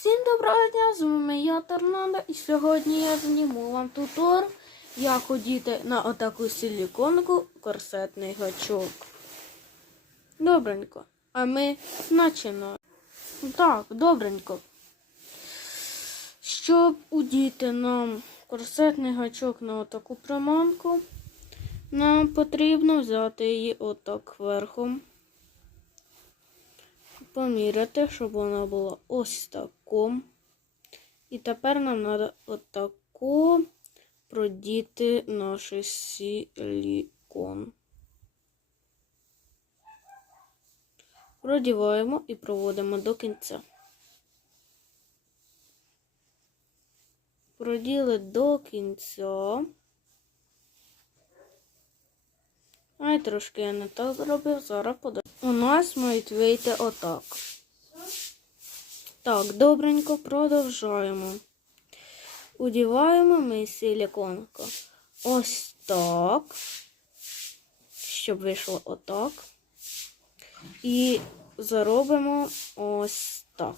Всім доброго дня, з вами я Торнадо, і сьогодні я зніму вам тутор, як ходіти на отаку силіконку корсетний гачок. Добренько. А ми починаємо. Так, добренько. Щоб удіти нам корсетний гачок на отаку приманку, нам потрібно взяти її отак верхом поміряти, щоб вона була ось таком. І тепер нам треба отако продіти наш силікон. Продіваємо і проводимо до кінця. Проділи до кінця. Ай, трошки я не так зробив, зараз подивимось. У нас мають вийти отак. Так, добренько продовжуємо. Удіваємо ми силіконку ось так, щоб вийшло отак. І заробимо ось так.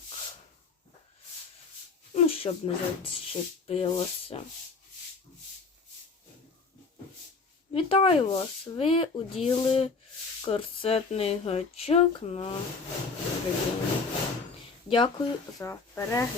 Ну, щоб не зачепилося. Вітаю вас! Ви уділи корсетний гачок на людині. Дякую за перегляд.